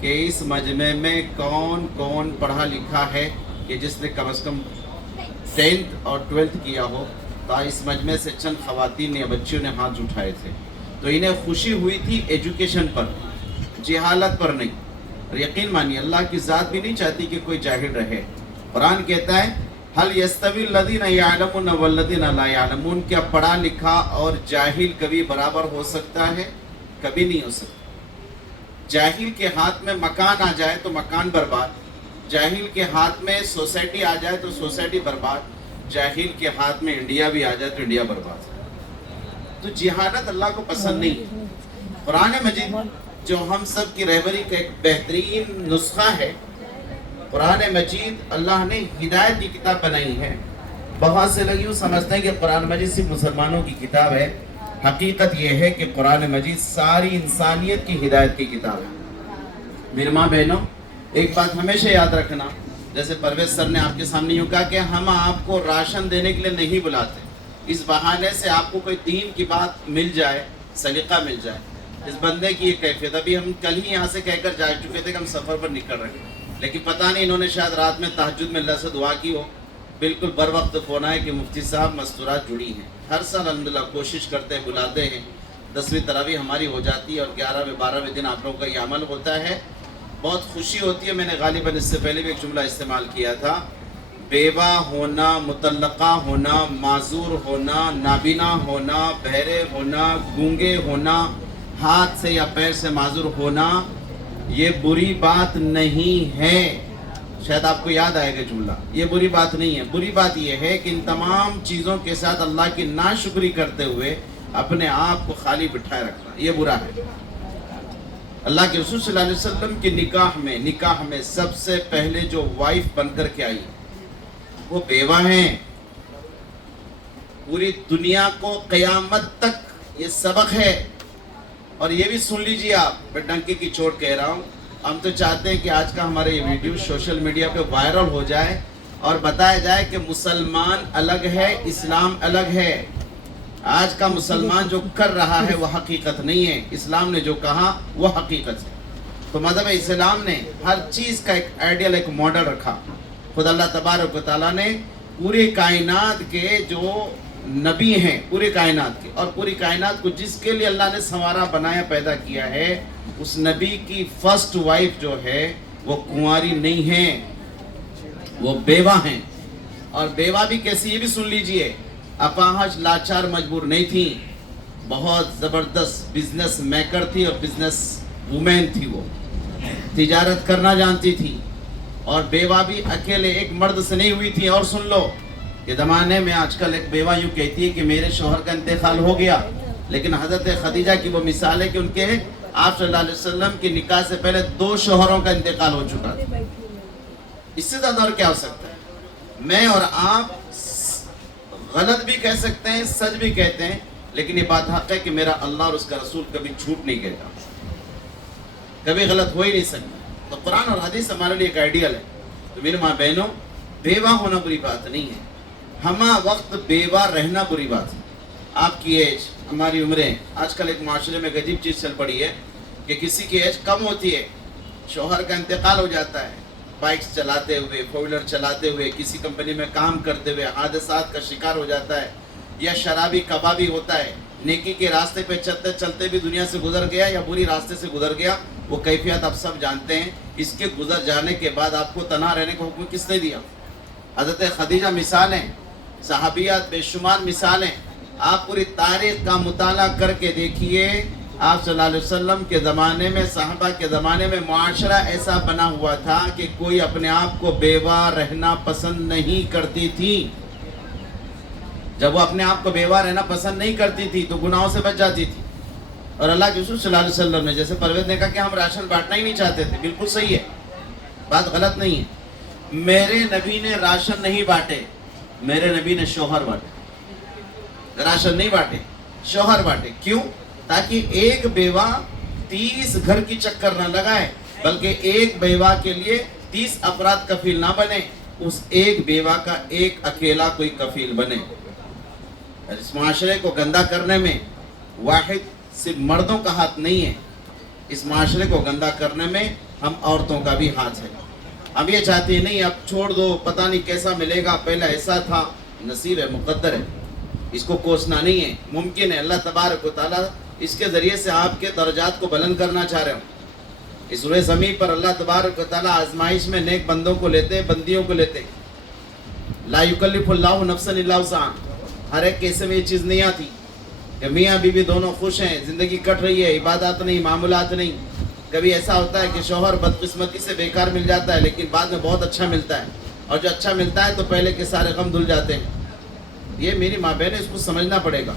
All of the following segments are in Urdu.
کہ اس مجمع میں کون کون پڑھا لکھا ہے کہ جس نے کم از کم 10th اور 12th کیا ہو. تو اس مجمع سے چند خواتین یا بچیوں نے ہاتھ اٹھائے تھے. تو انہیں خوشی ہوئی تھی ایجوکیشن پر, جہالت پر نہیں. اور یقین مانیے اللہ کی ذات بھی نہیں چاہتی کہ کوئی جاہل رہے. قرآن کہتا ہے حل یستوی الذین یعلمون والذین لا یعلمون, کیا پڑھا لکھا اور جاہل کبھی برابر ہو سکتا ہے؟ کبھی نہیں ہو سکتا. جاہل کے ہاتھ میں مکان آ جائے تو مکان برباد, جاہل کے ہاتھ میں سوسائٹی آ جائے تو سوسائٹی برباد, جاہل کے ہاتھ میں انڈیا بھی آ جائے تو انڈیا برباد. تو جہالت اللہ کو پسند نہیں. قرآن مجید جو ہم سب کی رہبری کا ایک بہترین نسخہ ہے, قرآن مجید اللہ نے ہدایت کی کتاب بنائی ہے. بہت سے لوگ یوں سمجھتے ہیں کہ قرآن مجید صرف مسلمانوں کی کتاب ہے. حقیقت یہ ہے کہ قرآن مجید ساری انسانیت کی ہدایت کی کتاب ہے. میرے ماں بہنوں, ایک بات ہمیشہ یاد رکھنا, جیسے پرویز سر نے آپ کے سامنے یوں کہا کہ ہم آپ کو راشن دینے کے لیے نہیں بلاتے, اس بہانے سے آپ کو کوئی دین کی بات مل جائے, سلیقہ مل جائے. اس بندے کی یہ کیفیت, ابھی ہم کل ہی یہاں سے کہہ کر جا چکے تھے کہ ہم سفر پر نکل رہے ہیں, لیکن پتہ نہیں انہوں نے شاید رات میں تہجد میں اللہ سے دعا کی ہو. بالکل بر وقت فون آئے کہ مفتی صاحب مستورات جڑی ہیں. ہر سال الحمدللہ کوشش کرتے ہیں, بلاتے ہیں. 10ویں تراویح ہماری ہو جاتی ہے اور 11ویں 12ویں دن آپ لوگوں کا یہ عمل ہوتا ہے. بہت خوشی ہوتی ہے. میں نے غالباً اس سے پہلے بھی ایک جملہ استعمال کیا تھا, بیوہ ہونا, مطلقہ ہونا, معذور ہونا, نابینا ہونا, بہرے ہونا, گونگے ہونا, ہاتھ سے یا پیر سے معذور ہونا, یہ بری بات نہیں ہے. شاید آپ کو یاد آئے گا جملہ, یہ بری بات نہیں ہے. بری بات یہ ہے کہ ان تمام چیزوں کے ساتھ اللہ کی ناشکری کرتے ہوئے اپنے آپ کو خالی بٹھائے رکھنا, یہ برا ہے. اللہ کے رسول صلی اللہ علیہ وسلم کی نکاح میں سب سے پہلے جو وائف بن کر کے آئی وہ بیوہ ہیں. پوری دنیا کو قیامت تک یہ سبق ہے. اور یہ بھی سن لیجیے آپ, میں ڈنکے کی چوٹ کہہ رہا ہوں, ہم تو چاہتے ہیں کہ آج کا ہمارا یہ ویڈیو سوشل میڈیا پہ وائرل ہو جائے اور بتایا جائے کہ مسلمان الگ ہے, اسلام الگ ہے. آج کا مسلمان جو کر رہا ہے وہ حقیقت نہیں ہے, اسلام نے جو کہا وہ حقیقت ہے. تو مذہب اسلام نے ہر چیز کا ایک آئیڈیل, ایک ماڈل رکھا. خود اللہ تبارک و تعالیٰ نے پوری کائنات کے جو نبی ہیں, پوری کائنات کے, اور پوری کائنات کو جس کے لیے اللہ نے سنوارا, بنایا, پیدا کیا ہے, اس نبی کی فرسٹ وائف جو ہے وہ کنواری نہیں ہے, وہ بیوہ ہیں. اور بیوہ بھی کیسی, یہ بھی سن لیجئے, اپاہج, لاچار, مجبور نہیں تھی, بہت زبردست بزنس میکر تھی اور بزنس وومین تھی. وہ تجارت کرنا جانتی تھی. اور بیوہ بھی اکیلے ایک مرد سے نہیں ہوئی تھی. اور سن لو, یہ زمانے میں آج کل ایک بیوہ یوں کہتی ہے کہ میرے شوہر کا انتقال ہو گیا, لیکن حضرت خدیجہ کی وہ مثال ہے کہ ان کے آپ صلی اللہ علیہ وسلم کی نکاح سے پہلے 2 شوہروں کا انتقال ہو چکا تھا. اس سے زیادہ اور کیا ہو سکتا ہے؟ میں اور آپ غلط بھی کہہ سکتے ہیں, سچ بھی کہتے ہیں, لیکن یہ بات حق ہے کہ میرا اللہ اور اس کا رسول کبھی جھوٹ نہیں کہتا, کبھی غلط ہو ہی نہیں سکتا. تو قرآن اور حدیث ہمارے لیے ایک آئیڈیل ہے. تو میرے ماں بہنوں, بیوہ ہونا بری بات نہیں ہے, ہمہ وقت بیوہ رہنا بری بات ہے. آپ کی ایج, ہماری عمریں, آج کل ایک معاشرے میں عجیب چیز چل پڑی ہے کہ کسی کی ایج کم ہوتی ہے, شوہر کا انتقال ہو جاتا ہے, بائکس چلاتے ہوئے, فور ویلر چلاتے ہوئے, کسی کمپنی میں کام کرتے ہوئے حادثات کا شکار ہو جاتا ہے, یا شرابی کبابی ہوتا ہے, نیکی کے راستے پہ چلتے چلتے بھی دنیا سے گزر گیا یا بری راستے سے گزر گیا. وہ کیفیت آپ سب جانتے ہیں. اس کے گزر جانے کے بعد آپ کو تنہا رہنے کا حکم کس نے دیا؟ حضرت خدیجہ مثالیں, صحابیات بے شمار مثالیں. آپ پوری تاریخ کا مطالعہ کر کے دیکھیے, آپ صلی اللہ علیہ وسلم کے زمانے میں, صحابہ کے زمانے میں معاشرہ ایسا بنا ہوا تھا کہ کوئی اپنے آپ کو بیوہ رہنا پسند نہیں کرتی تھی. جب وہ اپنے آپ کو بیوہ رہنا پسند نہیں کرتی تھی تو گناہوں سے بچ جاتی تھی. اور اللہ کے رسول صلی اللہ علیہ وسلم نے, جیسے پرویز نے کہا کہ ہم راشن بانٹنا ہی نہیں چاہتے تھے, بالکل صحیح ہے, بات غلط نہیں ہے. میرے نبی نے راشن نہیں بانٹے, میرے نبی نے شوہر بانٹے. راشن نہیں بانٹے, شوہر بانٹے. کیوں؟ تاکہ ایک بیوہ 30 گھر کی چکر نہ لگائے, بلکہ ایک بیوہ کے لیے 30 افراد کفیل نہ بنے, اس ایک بیوہ کا ایک اکیلا کوئی کفیل بنے. اس معاشرے کو گندا کرنے میں واحد صرف مردوں کا ہاتھ نہیں ہے, اس معاشرے کو گندا کرنے میں ہم عورتوں کا بھی ہاتھ ہے. ہم یہ چاہتے ہیں نہیں اب چھوڑ دو, پتہ نہیں کیسا ملے گا, پہلا ایسا تھا. نصیب ہے, مقدر ہے, اس کو کوسنا نہیں ہے. ممکن ہے اللہ تبارک و تعالیٰ اس کے ذریعے سے آپ کے درجات کو بلند کرنا چاہ رہے ہوں. اس روئے زمین پر اللہ تبارک و تعالیٰ آزمائش میں نیک بندوں کو لیتے ہیں, بندیوں کو لیتے ہیں. لا یکلف اللہ نفسا الا وسعہا. ہر ایک کیسے میں یہ چیز نہیں آتی کہ میاں بیوی دونوں خوش ہیں, زندگی کٹ رہی ہے, عبادات نہیں, معاملات نہیں. کبھی ایسا ہوتا ہے کہ شوہر بدقسمتی سے بیکار مل جاتا ہے لیکن بعد میں بہت اچھا ملتا ہے, اور جو اچھا ملتا ہے تو پہلے کے سارے غم دھل جاتے ہیں. یہ میری ماں بہن, اس کو سمجھنا پڑے گا.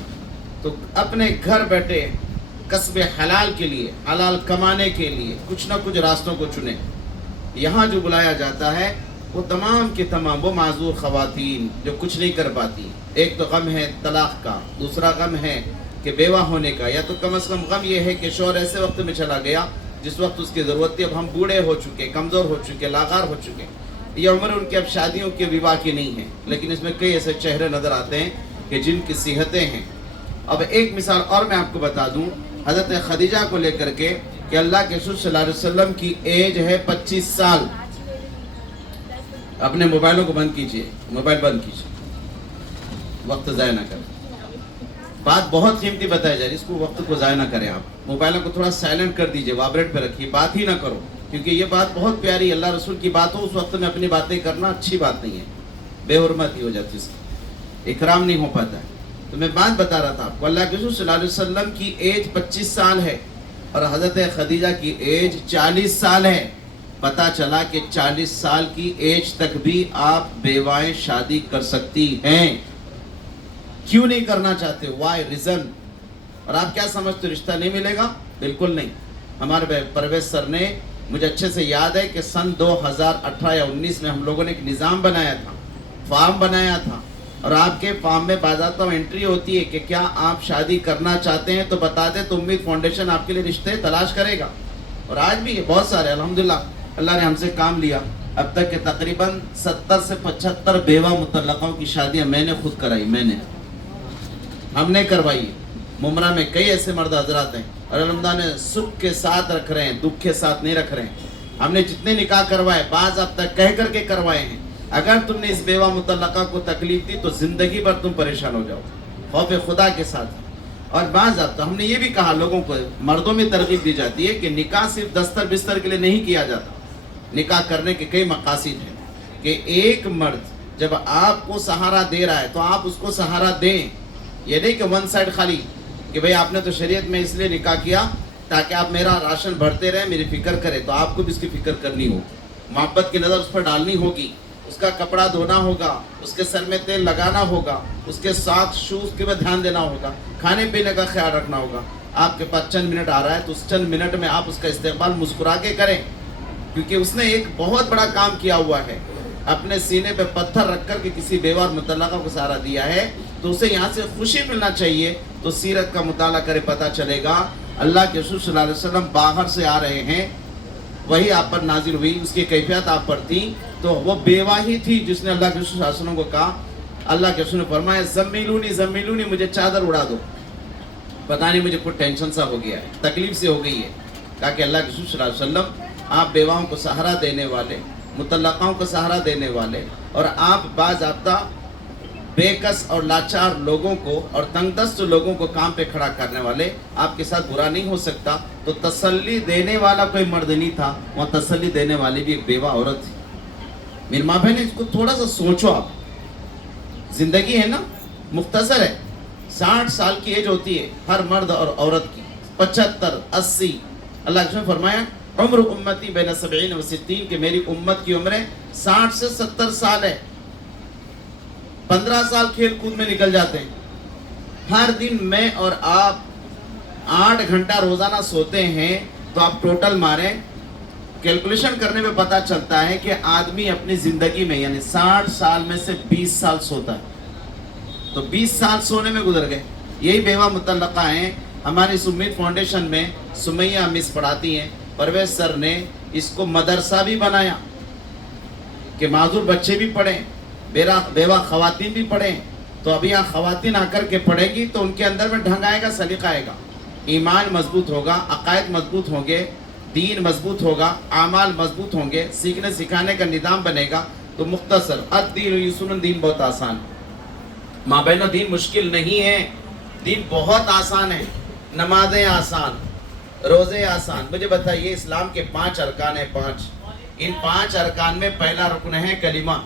تو اپنے گھر بیٹھے کسب حلال کے لیے, حلال کمانے کے لیے کچھ نہ کچھ راستوں کو چنیں. یہاں جو بلایا جاتا ہے وہ تمام کے تمام وہ معذور خواتین جو کچھ نہیں کر پاتی. ایک تو غم ہے طلاق کا, دوسرا غم ہے کہ بیوہ ہونے کا, یا تو کم از کم غم یہ ہے کہ شوہر ایسے وقت میں چلا گیا جس وقت اس کی ضرورت تھی. اب ہم بوڑھے ہو چکے, کمزور ہو چکے, لاغار ہو چکے. یہ عمر ان کی اب شادیوں کے وواہ کی نہیں ہے, لیکن اس میں کئی ایسے چہرے نظر آتے ہیں کہ جن کی صحتیں ہیں. اب ایک مثال اور میں آپ کو بتا دوں حضرت خدیجہ کو لے کر کے کہ اللہ کے رسول صلی اللہ علیہ وسلم کی ایج ہے 25 سال. اپنے موبائلوں کو بند کیجئے, موبائل بند کیجئے, وقت ضائع نہ کریں. بات بہت قیمتی بتائی جا رہی, اس کو وقت کو ضائع نہ کریں. آپ موبائلوں کو تھوڑا سائلنٹ کر دیجئے, وائبریٹ پہ رکھیے, بات ہی نہ کرو, کیونکہ یہ بات بہت پیاری. اللہ رسول کی بات ہو اس وقت میں اپنی باتیں کرنا اچھی بات نہیں ہے, بے حرمتی ہو جاتی, اس کی اکرام نہیں ہو پاتا ہے. تو میں بات بتا رہا تھا آپ کو, اللہ کے رسول صلی اللہ علیہ وسلم کی ایج 25 سال ہے اور حضرت خدیجہ کی ایج 40 سال ہے. پتہ چلا کہ 40 سال کی ایج تک بھی آپ بیوائیں شادی کر سکتی ہیں. کیوں نہیں کرنا چاہتے؟ Why reason? اور آپ کیا سمجھتے رشتہ نہیں ملے گا؟ بالکل نہیں. ہمارے پرویز سر نے, مجھے اچھے سے یاد ہے کہ سن 2018 یا 19 میں ہم لوگوں نے ایک نظام بنایا تھا, فارم بنایا تھا, اور آپ کے فارم میں باضابطہ انٹری ہوتی ہے کہ کیا آپ شادی کرنا چاہتے ہیں تو بتا دیں, تو امید فاؤنڈیشن آپ کے لیے رشتے تلاش کرے گا. اور آج بھی بہت سارے الحمدللہ اللہ نے ہم سے کام لیا. اب تک کہ تقریباً 70 سے 75 بیوہ مطلقوں کی شادیاں میں نے خود کرائی, ہم نے کروائی. ممرہ میں کئی ایسے مرد حضرات ہیں اور الحمدللہ نے سکھ کے ساتھ رکھ رہے ہیں, دکھ کے ساتھ نہیں رکھ رہے ہیں. ہم نے جتنے نکاح کروائے, بعض اب تک کہہ کر کے کروائے ہیں. اگر تم نے اس بیوہ مطلقہ کو تکلیف دی تو زندگی بھر تم پریشان ہو جاؤ, خوف خدا کے ساتھ. اور بعض اب تو ہم نے یہ بھی کہا لوگوں کو, مردوں میں ترغیب دی جاتی ہے کہ نکاح صرف دستر بستر کے لیے نہیں کیا جاتا. نکاح کرنے کے کئی مقاصد ہیں کہ ایک مرد جب آپ کو سہارا دے رہا ہے تو آپ اس کو سہارا دیں. یہ نہیں کہ ون سائڈ خالی کہ بھئی آپ نے تو شریعت میں اس لیے نکاح کیا تاکہ آپ میرا راشن بھرتے رہیں, میری فکر کریں, تو آپ کو بھی اس کی فکر کرنی ہوگی, محبت کی نظر اس پر ڈالنی ہوگی, اس کا کپڑا دھونا ہوگا, اس کے سر میں تیل لگانا ہوگا, اس کے ساتھ شوز کے پر دھیان دینا ہوگا, کھانے پینے کا خیال رکھنا ہوگا. آپ کے پاس چند منٹ آ رہا ہے تو اس چند منٹ میں آپ اس کا استقبال مسکرا کے کریں, کیونکہ اس نے ایک بہت بڑا کام کیا ہوا ہے. اپنے سینے پہ پتھر رکھ کر کے کسی بیوہ مطلقہ کو سہارا دیا ہے, تو اسے یہاں سے خوشی ملنا چاہیے. تو سیرت کا مطالعہ کرے, پتہ چلے گا اللہ کے رسول صلی اللہ علیہ وسلم باہر سے آ رہے ہیں, وہی آپ پر نازل ہوئی, اس کی کیفیت آپ پر تھی. تو وہ بیوہ ہی تھی جس نے اللہ کے رسول صلی اللہ علیہ وسلم کو کہا, اللہ کے رسول نے فرمایا زمیلونی زمیلونی, مجھے چادر اڑا دو, پتہ نہیں مجھے کوئی ٹینشن سا ہو گیا ہے, تکلیف سے ہو گئی ہے. کہا کہ اللہ کے رسول صلی اللہ علیہ وسلم آپ بیواؤں کو سہارا دینے والے, مطلقاؤں کو سہارا دینے والے, اور آپ باضابطہ بے کس اور لاچار لوگوں کو اور تنگ دست لوگوں کو کام پہ کھڑا کرنے والے, آپ کے ساتھ برا نہیں ہو سکتا. تو تسلی دینے والا کوئی مرد نہیں تھا, وہ تسلی دینے والی بھی ایک بیوہ عورت تھی. میری ماں بہن, اس کو تھوڑا سا سوچو آپ. زندگی ہے نا, مختصر ہے. 60 سال کی ایج ہوتی ہے ہر مرد اور عورت کی, 75 80. اللہ کے رسول فرمایا عمر امتی بین 70 و 60, کہ میری امت کی عمریں 60 سے 70 سال ہے. 15 سال کھیل کود میں نکل جاتے ہیں. ہر دن میں اور آپ 8 گھنٹہ روزانہ سوتے ہیں, تو آپ ٹوٹل ماریں, کیلکولیشن کرنے میں پتہ چلتا ہے کہ آدمی اپنی زندگی میں یعنی 60 سال میں سے 20 سال سوتا ہے. تو 20 سال سونے میں گزر گئے. یہی بیوہ مطلقہ ہیں. ہماری اس امید فاؤنڈیشن میں سمیہ مس پڑھاتی ہیں. پرویز سر نے اس کو مدرسہ بھی بنایا کہ معذور بچے بھی پڑھیں, بیوہ خواتین بھی پڑھیں. تو اب یہاں خواتین آ کر کے پڑھیں گی تو ان کے اندر میں ڈھنگ آئے گا, سلیقہ آئے گا, ایمان مضبوط ہوگا, عقائد مضبوط ہوں گے, دین مضبوط ہوگا, اعمال مضبوط ہوں گے, سیکھنے سکھانے کا نظام بنے گا. تو مختصر الدین یسر, دین بہت آسان ہے. ماں بہنوں, دین مشکل نہیں ہے, دین بہت آسان ہے. نمازیں آسان, روزے آسان. مجھے بتائیے اسلام کے 5 ارکان ہیں, 5. ان 5 ارکان میں پہلا رکن ہے کلمہ,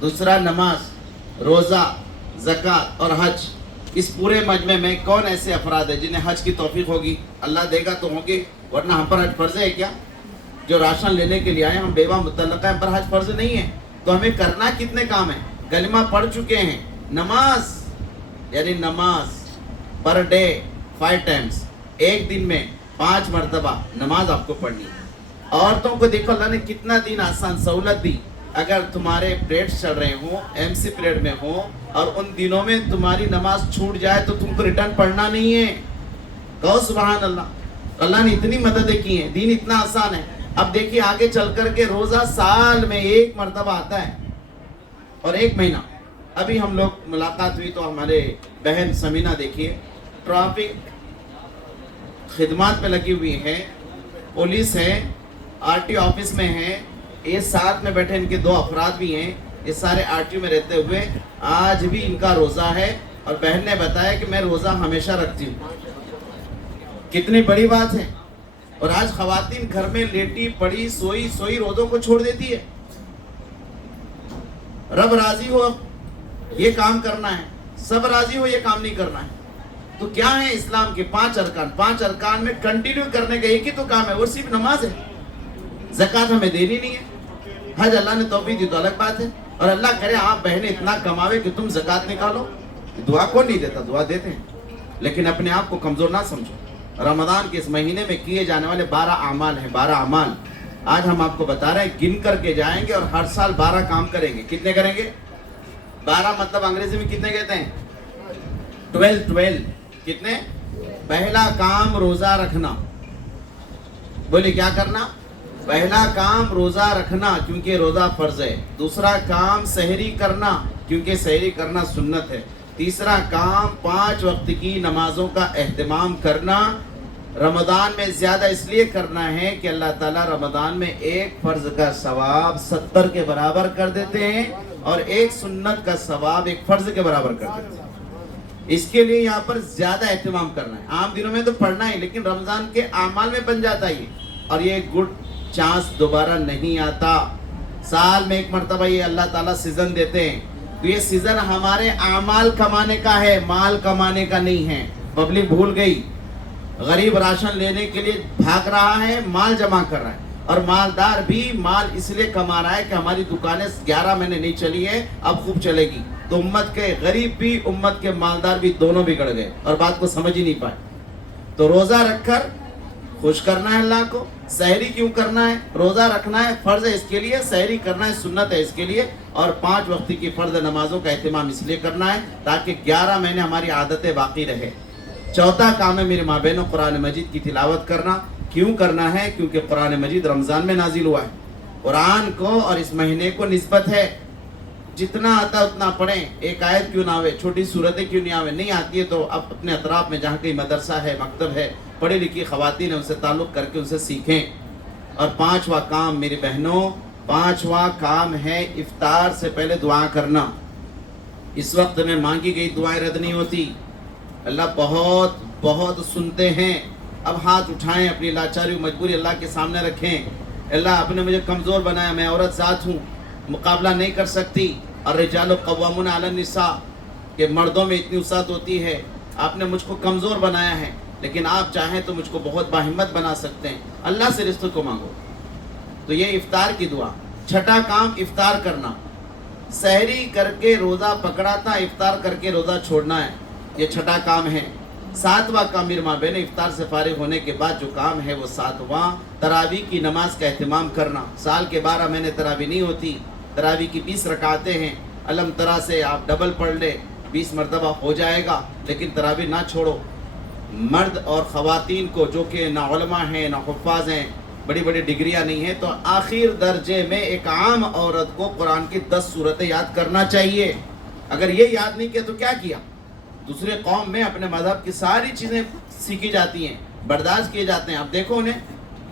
دوسرا نماز, روزہ, زکوٰۃ اور حج. اس پورے مجمع میں کون ایسے افراد ہیں جنہیں حج کی توفیق ہوگی؟ اللہ دے گا تو ہوں گے, ورنہ ہم پر حج فرض ہے کیا؟ جو راشن لینے کے لیے آئے ہم بیوہ متعلقہ ہیں, ہم پر حج فرض نہیں ہے. تو ہمیں کرنا کتنے کام ہیں؟ کلمہ پڑھ چکے ہیں, نماز یعنی نماز پر ڈے 5 ٹائمز, ایک دن میں 5 مرتبہ نماز آپ کو پڑھنی ہے. عورتوں کو دیکھو اللہ نے کتنا دین آسان سہولت دی. اگر تمہارے پیریڈس چل رہے ہوں, ایم سی پیریڈ میں ہوں, اور ان دنوں میں تمہاری نماز چھوٹ جائے تو تم کو ریٹرن پڑھنا نہیں ہے. کہو سبحان اللہ. اللہ نے اتنی مددیں کی ہیں, دین اتنا آسان ہے. اب دیکھیے آگے چل کر کے روزہ سال میں 1 مرتبہ آتا ہے, اور 1 مہینہ. ابھی ہم لوگ ملاقات ہوئی تو ہمارے بہن سمینہ دیکھیے ٹرافک خدمات میں لگی ہوئی ہے, پولیس ہے, آر ٹی آفس میں ہے, یہ ساتھ میں بیٹھے ان کے 2 افراد بھی ہیں, یہ سارے آر ٹی میں رہتے ہوئے آج بھی ان کا روزہ ہے. اور بہن نے بتایا کہ میں روزہ ہمیشہ رکھتی ہوں. کتنی بڑی بات ہے. اور آج خواتین گھر میں لیٹی پڑی سوئی روزوں کو چھوڑ دیتی ہے. رب راضی ہو یہ کام کرنا ہے, سب راضی ہو یہ کام نہیں کرنا ہے. تو کیا ہے اسلام کے 5 ارکان؟ 5 ارکان میں کنٹینیو کرنے کا ایک ہی تو کام ہے, وہ صرف نماز ہے. زکوٰۃ ہمیں دینی نہیں ہے, حج اللہ نے توفیق دی تو الگ بات ہے. اور اللہ کرے آپ بہنیں اتنا کماوے کہ تم زکوٰۃ نکالو. دعا کون نہیں دیتا؟ دعا دیتے ہیں, لیکن اپنے آپ کو کمزور نہ سمجھو. رمضان کے اس مہینے میں کیے جانے والے 12 اعمال ہیں, 12 اعمال آج ہم آپ کو بتا رہے ہیں. گن کر کے جائیں گے اور ہر سال 12 کام کریں گے. کتنے کریں گے؟ 12 مطلب انگریزی میں کتنے کہتے ہیں؟ 12. کتنے؟ پہلا کام روزہ رکھنا. بولے کیا کرنا؟ پہلا کام روزہ رکھنا کیونکہ روزہ فرض ہے. دوسرا کام سحری کرنا کیونکہ سحری کرنا سنت ہے. تیسرا کام 5 وقت کی نمازوں کا اہتمام کرنا. رمضان میں زیادہ اس لیے کرنا ہے کہ اللہ تعالیٰ رمضان میں ایک فرض کا ثواب 70 کے برابر کر دیتے ہیں, اور ایک سنت کا ثواب ایک فرض کے برابر کر دیتے ہیں. اس کے لیے یہاں پر زیادہ اہتمام کرنا ہے. عام دنوں میں تو پڑھنا ہے, لیکن رمضان کے اعمال میں بن جاتا ہے. اور یہ گڈ چانس دوبارہ نہیں آتا. سال میں 1 مرتبہ یہ اللہ تعالیٰ سیزن دیتے ہیں. تو یہ سیزن ہمارے اعمال کمانے کا ہے, مال کمانے کا نہیں ہے. پبلک بھول گئی. غریب راشن لینے کے لیے بھاگ رہا ہے, مال جمع کر رہا ہے. اور مالدار بھی مال اس لیے کما رہا ہے کہ ہماری دکانیں 11 مہینے نہیں چلی ہے, اب خوب چلے گی. تو امت کے غریب بھی, امت کے مالدار بھی, دونوں بگڑ گئے اور بات کو سمجھ ہی نہیں پائے. تو روزہ رکھ کر خوش کرنا ہے اللہ کو. سحری کیوں کرنا ہے؟ روزہ رکھنا ہے فرض ہے اس کے لیے, سحری کرنا ہے سنت ہے اس کے لیے, اور 5 وقت کی فرض نمازوں کا اہتمام اس لیے کرنا ہے تاکہ 11 مہینے ہماری عادتیں باقی رہے. چوتھا کام ہے میرے ماں بہنوں قرآن مجید کی تلاوت کرنا. کیوں کرنا ہے؟ کیونکہ قرآن مجید رمضان میں نازل ہوا ہے. قرآن کو اور اس مہینے کو نسبت ہے. جتنا آتا اتنا پڑھیں. ایک آیت کیوں نہ آوے, چھوٹی صورتیں کیوں نہیں آوے, نہیں آتی ہے تو اب اپنے اطراف میں جہاں کہیں مدرسہ ہے, مکتب ہے, پڑھی لکھی خواتین ہیں, ان سے تعلق کر کے ان سے سیکھیں. اور 5واں کام میری بہنوں, 5واں کام ہے افطار سے پہلے دعا کرنا. اس وقت میں مانگی گئی دعائیں رد نہیں ہوتی. اللہ بہت بہت سنتے ہیں. اب ہاتھ اٹھائیں, اپنی لاچاری و مجبوری اللہ کے سامنے رکھیں. اللہ آپ نے مجھے کمزور بنایا, میں عورت ذات ہوں, مقابلہ نہیں کر سکتی. الرجال قوامون علی النساء, کہ مردوں میں اتنی وسعت ہوتی ہے. آپ نے مجھ کو کمزور بنایا ہے, لیکن آپ چاہیں تو مجھ کو بہت باہمت بنا سکتے ہیں. اللہ سے رزق کو مانگو. تو یہ افطار کی دعا. چھٹا کام افطار کرنا. سحری کر کے روزہ پکڑا تھا, افطار کر کے روزہ چھوڑنا ہے, یہ چھٹا کام ہے. 7واں کام میرے ماں بہن, افطار سے فارغ ہونے کے بعد جو کام ہے وہ 7واں, تراویح کی نماز کا اہتمام کرنا. سال کے 12 مہینے تراویح نہیں ہوتی. تراویح کی 20 رکعتیں ہیں. علم ترا سے آپ ڈبل پڑھ لے, 20 مرتبہ ہو جائے گا. لیکن تراویح نہ چھوڑو. مرد اور خواتین کو جو کہ نہ علماء ہیں نہ حفاظ ہیں, بڑی بڑی ڈگریاں نہیں ہیں, تو آخر درجے میں ایک عام عورت کو قرآن کی 10 سورتیں یاد کرنا چاہیے. اگر یہ یاد نہیں کیا تو کیا کیا؟ دوسرے قوم میں اپنے مذہب کی ساری چیزیں سیکھی جاتی ہیں, برداشت کیے جاتے ہیں. اب دیکھو انہیں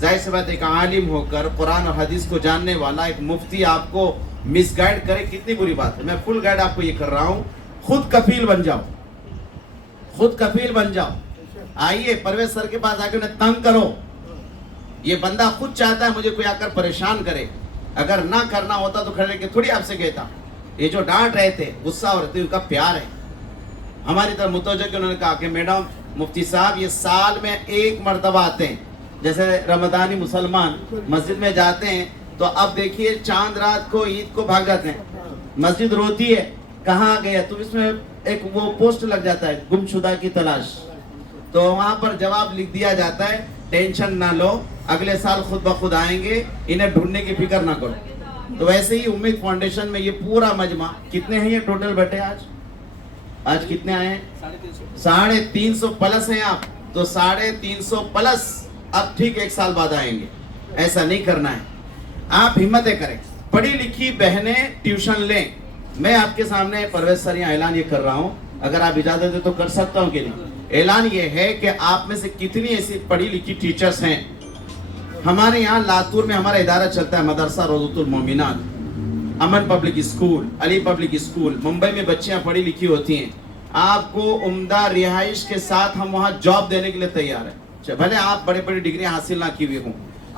ظاہر سی بات ایک عالم ہو کر قرآن اور حدیث کو جاننے والا ایک مفتی آپ کو مس گائیڈ کرے کتنی بری بات ہے. میں فل گائیڈ آپ کو یہ کر رہا ہوں, خود کفیل بن جاؤ, خود کفیل بن جاؤ. آئیے پرویز سر کے پاس آ کے انہیں تنگ کرو. یہ بندہ خود چاہتا ہے مجھے کوئی آ کر پریشان کرے, اگر نہ کرنا ہوتا تو کھڑے کے تھوڑی آپ سے کہتا. یہ جو ڈانٹ رہے تھے, غصہ ہو رہے تھے, ان کا پیار ہے ہماری طرف متوجہ. کہ انہوں نے کہا کہ میڈم مفتی صاحب یہ سال میں ایک مرتبہ آتے ہیں, جیسے رمضانی مسلمان مسجد میں جاتے ہیں تو اب دیکھیے چاند رات کو عید کو بھاگ جاتے ہیں, مسجد روتی ہے کہاں گیا, تو اس میں ایک وہ پوسٹ لگ جاتا ہے گم شدہ کی تلاش, تو وہاں پر جواب لکھ دیا جاتا ہے ٹینشن نہ لو اگلے سال خود بخود آئیں گے, انہیں ڈھونڈنے کی فکر نہ کرو. تو ویسے ہی امید فاؤنڈیشن میں یہ پورا مجمع, کتنے ہیں یہ ٹوٹل بیٹے آج کتنے آئے ہیں؟ 350 پلس ہیں آپ. تو 350 پلس اب ٹھیک ایک سال بعد آئیں گے. ایسا نہیں کرنا ہے, آپ ہمتیں کریں. پڑھی لکھی بہنیں ٹیوشن لیں. میں آپ کے سامنے پرویز سر یہاں اعلان یہ کر رہا ہوں, اگر آپ اجازت دیں تو کر سکتا ہوں کہ نہیں. اعلان یہ ہے کہ آپ میں سے کتنی ایسی پڑھی لکھی ٹیچرز ہیں. ہمارے یہاں لاتور میں ہمارا ادارہ چلتا ہے مدرسہ روضۃ المومنات, امن پبلک اسکول, علی پبلک اسکول. ممبئی میں بچیاں پڑھی لکھی ہوتی ہیں, آپ کو عمدہ رہائش کے ساتھ ہم وہاں جاب دینے کے لیے تیار ہیں. بھلے آپ بڑے بڑی ڈگریاں حاصل نہ کی ہوئی ہوں,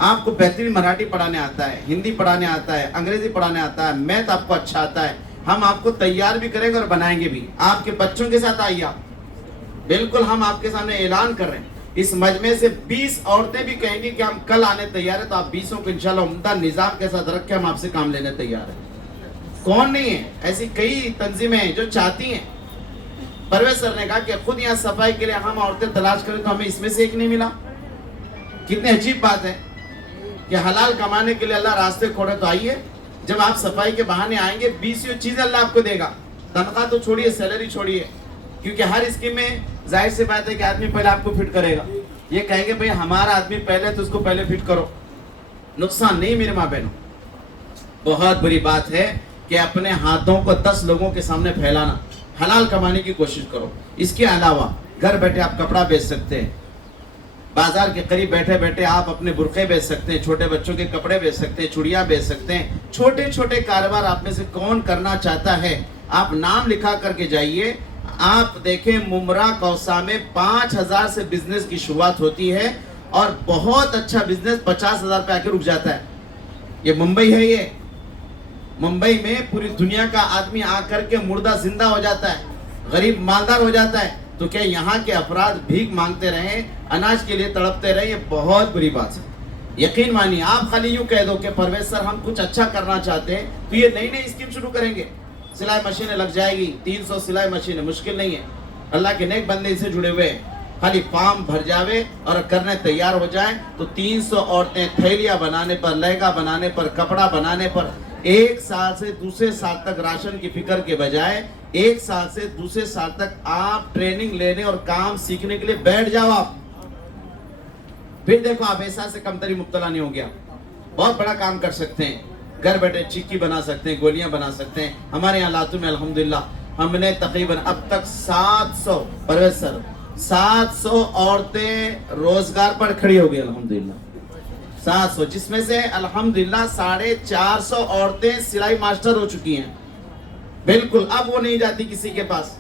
آپ کو بہترین مراٹھی پڑھانے آتا ہے, ہندی پڑھانے آتا ہے, انگریزی پڑھانے آتا ہے, میتھ آپ کو اچھا آتا ہے, ہم آپ کو تیار بھی کریں گے اور بنائیں گے بھی. آپ کے بچوں کے ساتھ آئیے آپ. بالکل ہم آپ کے سامنے اعلان کر رہے ہیں, اس مجمع سے 20 عورتیں بھی کہیں گی کہ ہم کل آنے تیار ہیں, تو آپ 20 کو انشاءاللہ عمدہ نظام کے ساتھ رکھ کے ہم آپ سے کام لینے تیار ہیں. کون نہیں ہے؟ ایسی کئی تنظیمیں ہیں جو چاہتی ہیں. پرویز سر نے کہا کہ خود یہاں صفائی کے لیے ہم عورتیں تلاش کریں تو ہمیں اس میں سے ایک نہیں ملا. کتنی عجیب بات ہے کہ حلال کمانے کے لیے اللہ راستے کھولے. تو آئیے, جب آپ صفائی کے بہانے آئیں گے 20 چیزیں اللہ آپ کو دے گا. تنخواہ تو چھوڑیے, سیلری چھوڑیے, کیونکہ ہر اسکیم میں ظاہر سی بات ہے کہ آدمی پہلے آپ کو فٹ کرے گا. یہ کہیں گے بھئی ہمارا آدمی پہلے تو اس کو پہلے فٹ کرو. نقصان نہیں میرے ماں بہنوں. بہت بری بات ہے کہ اپنے ہاتھوں کو 10 لوگوں کے سامنے پھیلانا. حلال کمانے کی کوشش کرو. اس کے علاوہ گھر بیٹھے آپ کپڑا بیچ سکتے ہیں, بازار کے قریب بیٹھے بیٹھے آپ اپنے برقعے بیچ سکتے ہیں, چھوٹے بچوں کے کپڑے بیچ سکتے ہیں, چوڑیاں بیچ سکتے ہیں. چھوٹے چھوٹے کاروبار آپ میں سے کون کرنا چاہتا ہے؟ آپ نام لکھا کر کے جائیے. آپ دیکھیں ممرا کوسا میں 5000 سے بزنس کی شروعات ہوتی ہے اور بہت اچھا بزنس 50,000 پہ آ کے رک جاتا ہے. یہ ممبئی ہے. یہ ممبئی میں پوری دنیا کا آدمی آ کر کے مردہ زندہ ہو جاتا ہے, غریب مالدار ہو جاتا ہے. تو کیا یہاں کے افراد بھیک مانگتے رہیں, اناج کے لیے تڑپتے رہیں؟ یہ بہت بری بات ہے. یقین مانیے, آپ خالی یوں کہہ دو کہ پرویز سر ہم کچھ اچھا کرنا چاہتے ہیں تو یہ نئی نئی اسکیم شروع کریں گے. سلائی مشینیں لگ جائے گی, 300 سلائی مشینیں, مشکل نہیں ہے. اللہ کے نیک بندے سے جڑے ہوئے ہیں, خالی فارم بھر جاوے اور کرنے تیار ہو جائیں تو 300 عورتیں تھیلیاں بنانے پر, لہنگا بنانے پر, کپڑا بنانے پر, ایک سال سے دوسرے سال تک راشن کی فکر کے بجائے ایک سال سے دوسرے سال تک آپ ٹریننگ لینے اور کام سیکھنے کے لیے بیٹھ جاؤ. آپ پھر دیکھو آپ ایسا سے کمتری مبتلا نہیں ہو گیا. بہت بڑا کام کر سکتے ہیں. گھر بیٹھے چکی بنا سکتے ہیں, گولیاں بنا سکتے ہیں. ہمارے یہاں لاتور میں الحمدللہ ہم نے تقریباً اب تک 700 پرویز سر 700 عورتیں روزگار پر کھڑی ہو گئی الحمدللہ. 700, جس میں سے الحمدللہ 450 عورتیں سلائی ماسٹر ہو چکی ہیں. بالکل اب وہ نہیں جاتی کسی کے پاس.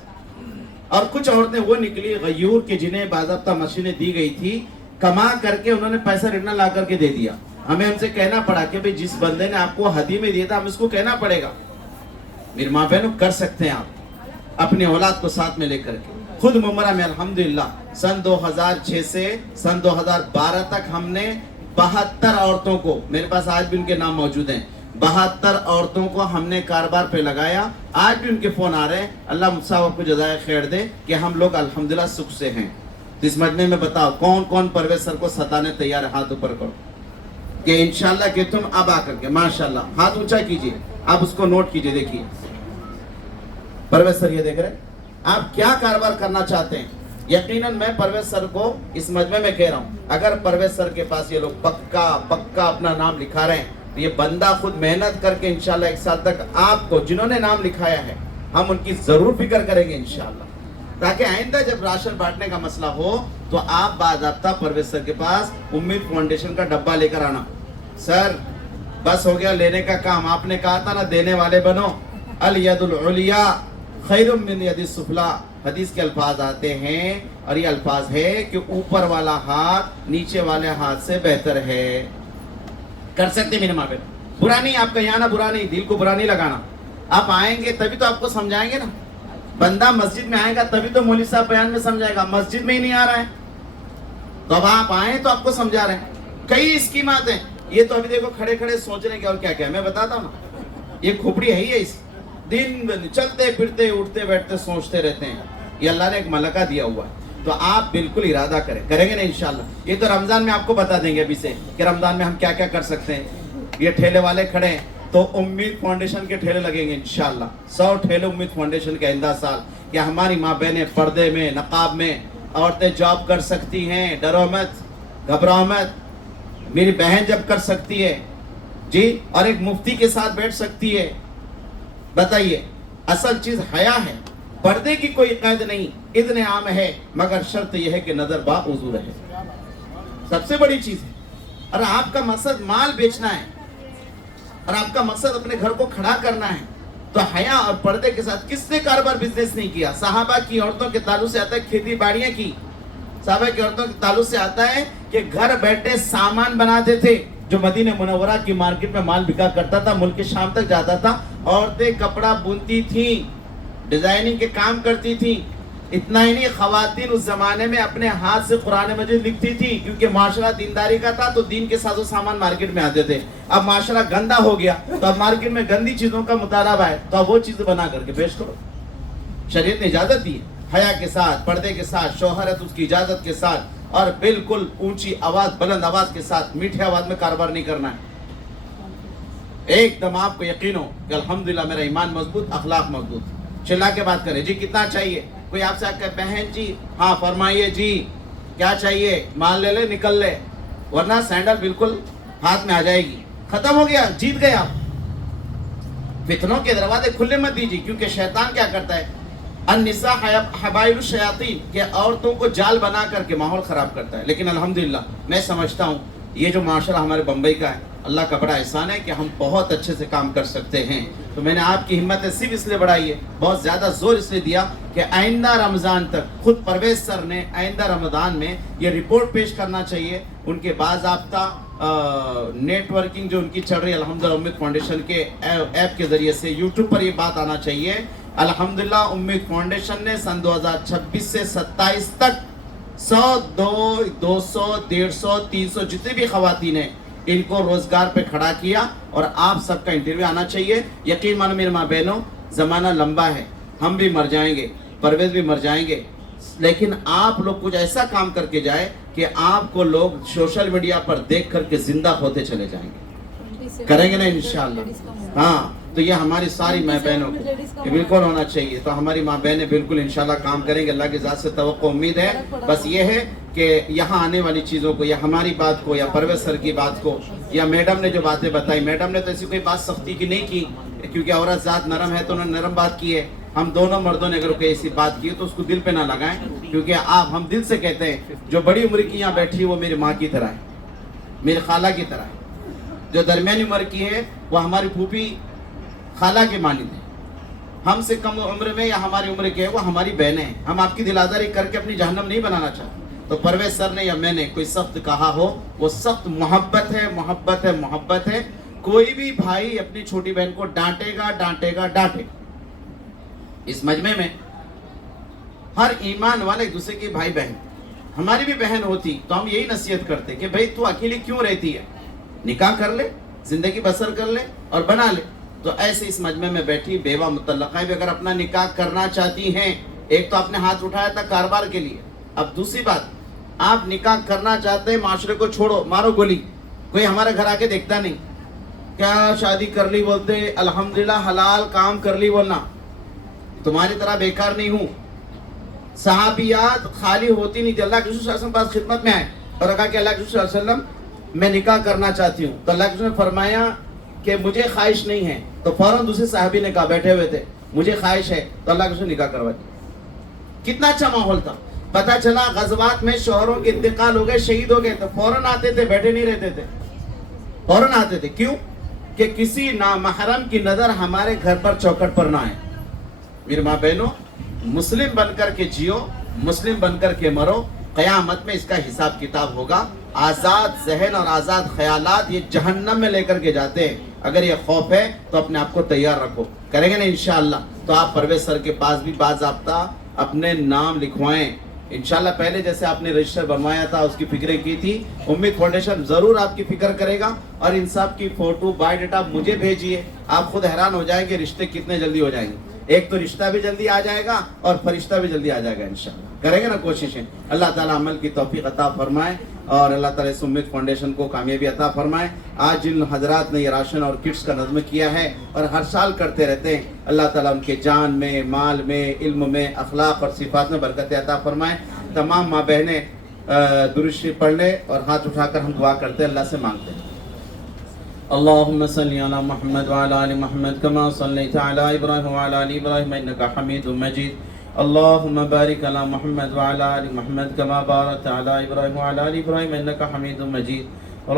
اور کچھ عورتیں وہ نکلی غیور کی جنہیں باضابطہ مشینیں دی گئی تھی, کما کر کے انہوں نے پیسہ ریٹنا لا کر کے دے دیا. ہمیں ان سے کہنا پڑا کہ بھئی جس بندے نے آپ کو ہدیے میں دیا تھا ہم اس کو کہنا پڑے گا. میرے ماں بہنوں کر سکتے ہیں آپ اپنے اولاد کو ساتھ میں لے کر کے. خود ممرہ میں الحمدللہ سن 2006 سے سن 2012 تک ہم نے 72 عورتوں کو, میرے پاس آج بھی ان کے نام موجود ہیں, 72 عورتوں کو ہم نے کاروبار پہ لگایا. آج بھی ان کے فون آ رہے ہیں. اللہ مصعب کو جزائے خیر دے کہ ہم لوگ الحمدللہ سکھ سے ہیں. اس مجمع میں بتاؤ کون کون پرویز سر کو ستانے تیار ہے؟ ہاتھ اوپر کرو کہ انشاءاللہ کہ تم اب آ کر کے ماشاءاللہ ہاتھ اونچا کیجئے. آپ اس کو نوٹ کیجئے. دیکھیے پرویز سر یہ دیکھ رہے ہیں آپ کیا کاروبار کرنا چاہتے ہیں. یقیناً میں پرویز سر کو اس مجمع میں کہہ رہا ہوں, اگر پرویز سر کے پاس یہ لوگ پکا اپنا نام لکھا رہے ہیں تو یہ بندہ خود محنت کر کے انشاءاللہ 1 سال تک آپ کو جنہوں نے نام لکھایا ہے ہم ان کی ضرور فکر کریں گے انشاءاللہ. تاکہ آئندہ جب راشن بانٹنے کا مسئلہ ہو تو آپ باضابطہ پرویز سر کے پاس امید فاؤنڈیشن کا ڈبہ لے کر آنا. سر بس ہو گیا لینے کا کام, آپ نے کہا تھا نا دینے والے بنو. الید العلیٰ خیر من ید السفلی, حدیث کے الفاظ آتے ہیں اور یہ الفاظ ہے کہ اوپر والا ہاتھ نیچے والے ہاتھ سے بہتر ہے. کر سکتے میرے ماں بہن, برا نہیں, آپ کا یہاں برا نہیں, دل کو برا نہیں لگانا. آپ آئیں گے تبھی تو آپ کو سمجھائیں گے نا. بندہ مسجد میں آئے گا تبھی تو مولوی صاحب بیان میں سمجھائے گا, مسجد میں ہی نہیں آ رہا ہے. تو اب آپ آئیں تو آپ کو سمجھا رہے ہیں. کئی اسکیمات ہیں, یہ تو ابھی دیکھو کھڑے کھڑے سوچ رہے ہیں کہ اور کیا کیا میں بتاتا ہوں نا, یہ کھوپڑی ہے ہی ہے اس, دن چلتے پھرتے اٹھتے بیٹھتے سوچتے رہتے ہیں. یہ اللہ نے ایک ملکہ دیا ہوا ہے, تو آپ بالکل ارادہ کریں گے نا انشاءاللہ. یہ تو رمضان میں آپ کو بتا دیں گے ابھی سے کہ رمضان میں ہم کیا کیا کر سکتے ہیں. یہ ٹھیلے والے کھڑے ہیں تو امید فاؤنڈیشن کے ٹھیلے لگیں گے انشاءاللہ, 100 ٹھیلے امید فاؤنڈیشن کے آئندہ سال, کہ ہماری ماں بہنیں پردے میں نقاب میں عورتیں جاب کر سکتی ہیں. ڈرو مت, گھبراؤ مت. میری بہن جب کر سکتی ہے جی, اور ایک مفتی کے ساتھ بیٹھ سکتی ہے. بتائیے, اصل چیز حیا ہے, پردے کی کوئی قید نہیں, اذن عام ہے, مگر شرط یہ ہے کہ نظر با وضو رہے. سب سے بڑی چیز ہے. اور آپ کا مقصد مال بیچنا ہے اور آپ کا مقصد اپنے گھر کو کھڑا کرنا ہے, تو حیا اور پردے کے ساتھ کس نے کاروبار بزنس نہیں کیا؟ صحابہ کی عورتوں کے تعلق سے آتا ہے کھیتی باڑیاں کی. صحابہ کی عورتوں کے تعلق سے آتا ہے کہ گھر بیٹھے سامان بناتے تھے جو مدینہ منورہ کی مارکیٹ میں مال بکا کرتا تھا, ملک شام تک جاتا تھا. عورتیں کپڑا بنتی تھیں, ڈیزائننگ کے کام کرتی تھیں. اتنا ہی نہیں, خواتین اس زمانے میں اپنے ہاتھ سے قرآن مجید لکھتی تھی, کیونکہ معاشرہ دینداری کا تھا تو دین کے ساز و سامان مارکیٹ میں آتے تھے. اب معاشرہ گندا ہو گیا تو اب مارکیٹ میں گندی چیزوں کا مطالبہ ہے, تو اب وہ چیزیں بنا کر کے پیش کرو. شریعت نے اجازت دی حیا کے ساتھ, پردے کے ساتھ, شوہرت اس کی اجازت کے ساتھ, اور بالکل اونچی آواز, بلند آواز کے ساتھ, میٹھے آواز میں کاروبار نہیں کرنا ہے. ایک دم آپ کو یقین ہو کہ الحمدللہ میرا ایمان مضبوط, اخلاق مضبوط. چلا کے بات کرے, جی کتنا چاہیے؟ کوئی آپ سے آ کے بہن جی ہاں فرمائیے جی کیا چاہیے, مال لے لے نکل لے, ورنہ سینڈل بالکل ہاتھ میں آ جائے گی. ختم ہو گیا, جیت گئے آپ. فتنوں کے دروازے کھلے مت دیجیے, کیونکہ شیطان کیا کرتا ہے, النساء حبائل الشیاطین, کہ عورتوں کو جال بنا کر کے ماحول خراب کرتا ہے. لیکن الحمدللہ میں سمجھتا ہوں یہ جو معاشرہ ہمارے بمبئی کا ہے, اللہ کا بڑا احسان ہے کہ ہم بہت اچھے سے کام کر سکتے ہیں. تو میں نے آپ کی ہمت صرف اس لیے بڑھائی ہے, بہت زیادہ زور اس لیے دیا کہ آئندہ رمضان تک خود پرویز سر نے آئندہ رمضان میں یہ رپورٹ پیش کرنا چاہیے. ان کے باضابطہ نیٹ ورکنگ جو ان کی چل رہی ہے الحمدللہ امید فاؤنڈیشن کے ایپ کے ذریعے سے, یوٹیوب پر یہ بات آنا چاہیے. الحمدللہ امید فاؤنڈیشن نے سن 2026 سے 27 تک 100, 200, 150, 300 جتنے بھی خواتین ہیں ان کو روزگار پہ کھڑا کیا, اور آپ سب کا انٹرویو آنا چاہیے. یقین مانو میرے ماں بہنوں, زمانہ لمبا ہے, ہم بھی مر جائیں گے, پرویز بھی مر جائیں گے, لیکن آپ لوگ کچھ ایسا کام کر کے جائے کہ آپ کو لوگ سوشل میڈیا پر دیکھ کر کے زندہ ہوتے چلے جائیں گے. کریں گے نا انشاءاللہ. ہاں, تو یہ ہماری ساری ماں بہنوں کو بالکل ہونا چاہیے. تو ہماری ماں بہنیں بالکل انشاءاللہ کام کریں گے, اللہ کی ذات سے توقع امید ہے. بس یہ ہے کہ یہاں آنے والی چیزوں کو, یا ہماری بات کو, یا پرویز سر کی بات کو, یا میڈم نے جو باتیں بتائی, میڈم نے تو ایسی کوئی بات سختی کی نہیں کی, کیونکہ عورت ذات نرم ہے تو انہوں نے نرم بات کی ہے. ہم دونوں مردوں نے اگر کوئی ایسی بات کی تو اس کو دل پہ نہ لگائیں, کیونکہ ہم دل سے کہتے ہیں جو بڑی عمر کی یہاں بیٹھی وہ میری ماں کی طرح ہے, میری خالہ کی طرح ہے. جو درمیانی عمر کی ہے وہ ہماری پھوپھی خالہ کے مانند ہے. ہم سے کم عمر میں یا ہماری عمر کے ہے وہ ہماری بہنیں ہیں. ہم آپ کی دل آزاری کر کے اپنی جہنم نہیں بنانا چاہتے. تو پرویز سر نے یا میں نے کوئی سخت کہا ہو, وہ سخت محبت ہے, محبت ہے, محبت ہے. کوئی بھی بھائی اپنی چھوٹی بہن کو ڈانٹے گا, ڈانٹے گا, ڈانٹے گا. اس مجمع میں ہر ایمان والے ایک دوسرے کی بھائی بہن, ہماری بھی بہن ہوتی تو ہم یہی نصیحت کرتے کہ بھائی تو اکیلی کیوں رہتی ہے, نکاح کر لے, زندگی بسر کر لے اور بنا لے. تو ایسے اس مجمع میں بیٹھی بیوہ مطلقہ بھی اگر اپنا نکاح کرنا چاہتی ہیں, ایک تو آپ نے ہاتھ اٹھایا تھا کاروبار کے لیے, اب دوسری بات آپ نکاح کرنا چاہتے ہیں, معاشرے کو چھوڑو, مارو گولی, کوئی ہمارے گھر آ کے دیکھتا نہیں, کیا شادی کر لی بولتے, الحمدللہ حلال کام کر لی بولنا. تمہاری طرح بیکار نہیں ہوں. صحابیات خالی ہوتی نہیں تھی, اللہ کے رسول صلی اللہ علیہ وسلم پاس خدمت میں آئے اور کہا کہ اللہ کے رسول صلی اللہ علیہ وسلم میں نکاح کرنا چاہتی ہوں. تو اللہ کے رسول نے فرمایا کہ مجھے خواہش نہیں ہے. تو فوراً دوسرے صحابی نے کہا, بیٹھے ہوئے تھے, مجھے خواہش ہے. تو اللہ کے رسول نے نکاح کروا دی. کتنا اچھا ماحول تھا. پتہ چلا غزوات میں شوہروں کے انتقال ہو گئے, شہید ہو گئے, تو فوراً آتے تھے, بیٹھے نہیں رہتے تھے, فوراً آتے تھے. کیوں؟ کہ کسی نامحرم کی نظر ہمارے گھر پر چوکھٹ پر نہ آئے. میرے ماں بہنوں, مسلم بن کر کے جیو, مسلم بن کر کے مرو, قیامت میں اس کا حساب کتاب ہوگا. آزاد ذہن اور آزاد خیالات یہ جہنم میں لے کر کے جاتے ہیں. اگر یہ خوف ہے تو اپنے آپ کو تیار رکھو, کریں گے نا انشاءاللہ. تو آپ پرویز سر کے پاس بھی باضابطہ اپنے نام لکھوائیں انشاءاللہ. پہلے جیسے آپ نے رجسٹر بنوایا تھا, اس کی فکریں کی تھی, امید فاؤنڈیشن ضرور آپ کی فکر کرے گا. اور ان سب کی فوٹو بایو ڈیٹا مجھے بھیجیے, آپ خود حیران ہو جائیں گے رشتے کتنے جلدی ہو جائیں گے. ایک تو رشتہ بھی جلدی آ جائے گا اور فرشتہ بھی جلدی آ جائے گا انشاءاللہ. کریں گے نا کوششیں. اللہ تعالیٰ عمل کی توفیق عطا فرمائے اور اللہ تعالیٰ اس امید فاؤنڈیشن کو کامیابی عطا فرمائے. آج جن حضرات نے یہ راشن اور کٹس کا نظم کیا ہے اور ہر سال کرتے رہتے ہیں, اللہ تعالیٰ ان کے جان میں, مال میں, علم میں, اخلاق اور صفات میں برکت عطا فرمائے. تمام ماں بہنیں درود شریف پڑھ لیں اور ہاتھ اٹھا کر ہم دعا کرتے ہیں, اللہ سے مانگتے ہیں. اللهم صل على محمد وعلى آل محمد كما صليت على إبراهيم وعلى آل إبراهيم إنك حميد مجيد. اللهم بارك على محمد وعلى آل محمد كما باركت على إبراهيم وعلى آل إبراهيم إنك حميد مجيد.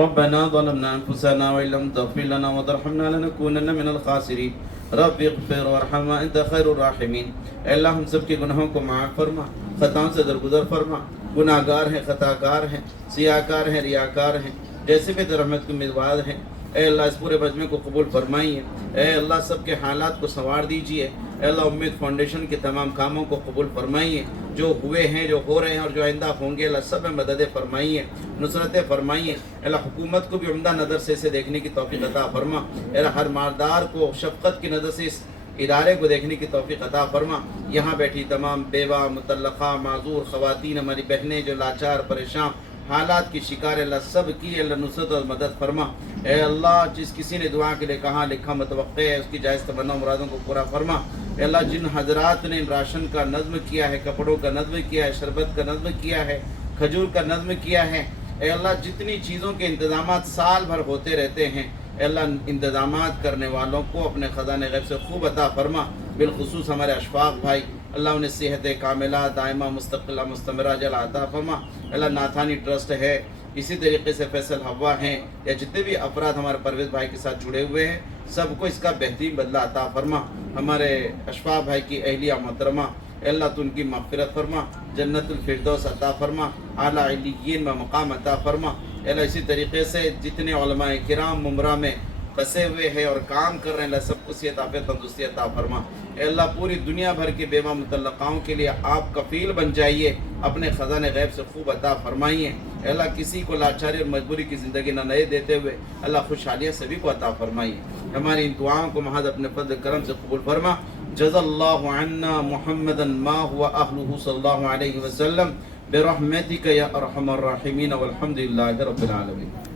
ربنا ظلمنا أنفسنا وإن لم تغفر لنا وترحمنا لنكونن من الخاسرين. رب اغفر وارحم وأنت خير الراحمين. اے اللہ ہم سب کے گناہوں کو معاف فرما, خطاؤں سے درگزر فرما. گناہ گار ہیں, خطا کار ہیں, سیاکار ہیں, ریاکار ہیں, جیسے بھی رحمت کے امیدوار ہیں. اے اللہ اس پورے مجمع کو قبول فرمائیے. اے اللہ سب کے حالات کو سنوار دیجیے. اے اللہ امید فاؤنڈیشن کے تمام کاموں کو قبول فرمائیے, جو ہوئے ہیں, جو ہو رہے ہیں اور جو آئندہ ہوں گے. اللہ سب میں مدد فرمائیے, نصرت فرمائیے. اللہ حکومت کو بھی عمدہ نظر سے اسے دیکھنے کی توفیق عطا فرما. اے اللہ ہر مالدار کو شفقت کی نظر سے اس ادارے کو دیکھنے کی توفیق عطا فرما. یہاں بیٹھی تمام بیوہ, مطلقہ, معذور خواتین, ہماری بہنیں جو لاچار پریشان حالات کی شکار, اللہ سب کی اللہ نصرت اور مدد فرما. اے اللہ جس کسی نے دعا کے لیے کہا لکھا متوقع ہے, اس کی جائز تمنا مرادوں کو پورا فرما. اے اللہ جن حضرات نے راشن کا نظم کیا ہے, کپڑوں کا نظم کیا ہے, شربت کا نظم کیا ہے, کھجور کا نظم کیا ہے, اے اللہ جتنی چیزوں کے انتظامات سال بھر ہوتے رہتے ہیں, اے اللہ انتظامات کرنے والوں کو اپنے خزانے غیب سے خوب عطا فرما. بالخصوص ہمارے اشفاق بھائی, اللہ انہیں صحت کاملہ دائمہ مستقلہ مستمرہ جل عطا فرما. اللہ ناتھانی ٹرسٹ ہے, اسی طریقے سے فیصل ہوا ہیں, یا جتنے بھی افراد ہمارے پرویز بھائی کے ساتھ جڑے ہوئے ہیں, سب کو اس کا بہترین بدلہ عطا فرما. ہمارے اشفاق بھائی کی اہلیہ محترمہ, اے اللہ تو ان کی مغفرت فرما, جنت الفردوس عطا فرما, اعلیٰ علیین میں مقام عطا فرما. اے اللہ اسی طریقے سے جتنے علماء کرام ممرہ میں بسے ہوئے ہیں اور کام کر رہے ہیں, اللہ سب کو صحت عافیت تندرستی عطا فرما. اے اللہ پوری دنیا بھر کے بیوہ مطلقاؤں کے لیے آپ کفیل بن جائیے, اپنے خزانے غیب سے خوب عطا فرمائیے. اے اللہ کسی کو لاچاری اور مجبوری کی زندگی نہ نئے دیتے ہوئے اللہ خوشحالیاں سبھی کو عطا فرمائیے. ہماری ان دعاؤں کو محض اپنے فضل کرم سے قبول فرما. جزا اللہ عنا محمدا ما هو اہلہ صلی اللہ علیہ وسلم برحمتک یا ارحم الراحمین والحمد للہ رب العالمین.